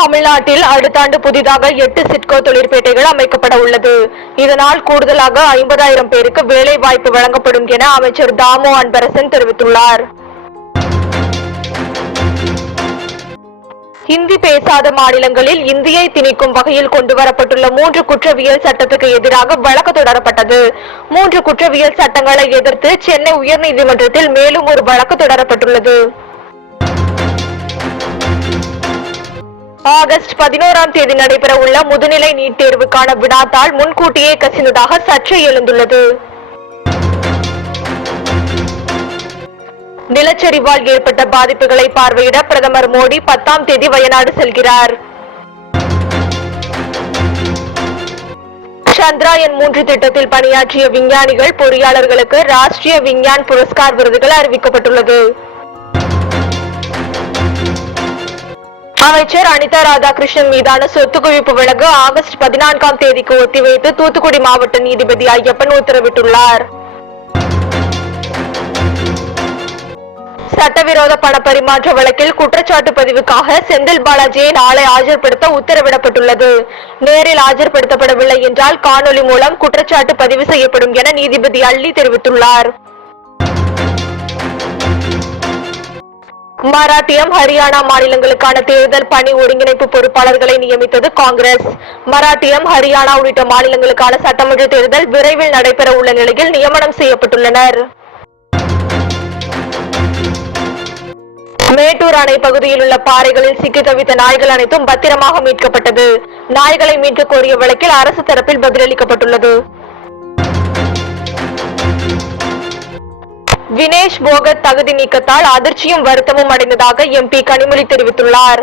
தமிழ்நாட்டில் அடுத்த ஆண்டு புதிதாக எட்டு சிட்கோ தொழிற்பேட்டைகள் அமைக்கப்பட உள்ளது. இதனால் கூடுதலாக ஐம்பதாயிரம் பேருக்கு வேலை வாய்ப்பு வழங்கப்படும் என அமைச்சர் தாமோ அன்பரசன் தெரிவித்துள்ளார். ஹிந்தி பேசாத மாநிலங்களில் இந்தியை திணிக்கும் வகையில் கொண்டுவரப்பட்டுள்ள மூன்று குற்றவியல் சட்டத்துக்கு எதிராக வழக்கு தொடரப்பட்டது. மூன்று குற்றவியல் சட்டங்களை எதிர்த்து சென்னை உயர்நீதிமன்றத்தில் மேலும் ஒரு வழக்கு தொடரப்பட்டுள்ளது. ஆகஸ்ட் பதினோராம் தேதி நடைபெற உள்ள முதுநிலை நீட் தேர்வுக்கான வினாத்தாள் முன்கூட்டியே கசிந்ததாக சர்ச்சை எழுந்துள்ளது. நிலச்சரிவால் ஏற்பட்ட பாதிப்புகளை பார்வையிட பிரதமர் மோடி பத்தாம் தேதி வயநாடு செல்கிறார். சந்திராயன் மூன்று திட்டத்தில் பணியாற்றிய விஞ்ஞானிகள் பொறியாளர்களுக்கு ராஷ்டிரிய விஞ்ஞான் புரஸ்கார் விருதுகள் அறிவிக்கப்பட்டுள்ளது. அமைச்சர் அனிதா ராதாகிருஷ்ணன் மீதான சொத்து குவிப்பு வழக்கு ஆகஸ்ட் பதினான்காம் தேதிக்கு ஒத்திவைத்து தூத்துக்குடி மாவட்ட நீதிபதி ஐயப்பன் உத்தரவிட்டுள்ளார். சட்டவிரோத பண பரிமாற்ற வழக்கில் குற்றச்சாட்டு பதிவுக்காக செந்தில் பாலாஜியை நாளை ஆஜர்படுத்த உத்தரவிடப்பட்டுள்ளது. நேரில் ஆஜர்படுத்தப்படவில்லை என்றால் காணொலி மூலம் குற்றச்சாட்டு பதிவு செய்யப்படும் என நீதிபதி அள்ளி தெரிவித்துள்ளார். மராட்டியம் ஹரியானா மாநிலங்களுக்கான தேர்தல் பணி ஒருங்கிணைப்பு பொறுப்பாளர்களை நியமித்தது காங்கிரஸ். மராட்டியம் ஹரியானா உள்ளிட்ட மாநிலங்களுக்கான சட்டமன்ற தேர்தல் விரைவில் நடைபெற உள்ள நிலையில் நியமனம் செய்யப்பட்டுள்ளனர். மேட்டூர் அணை பகுதியில் உள்ள பாறைகளில் சிக்கி தவித்த நாய்கள் அனைத்தும் பத்திரமாக மீட்கப்பட்டது. நாய்களை மீட்க கோரிய வழக்கில் அரசு தரப்பில் பதிலளிக்கப்பட்டுள்ளது. வினேஷ் போகத் தகுதி நீக்கத்தால் அதிர்ச்சியும் வருத்தமும் அடைந்ததாக எம்பி கனிமொழி தெரிவித்துள்ளார்.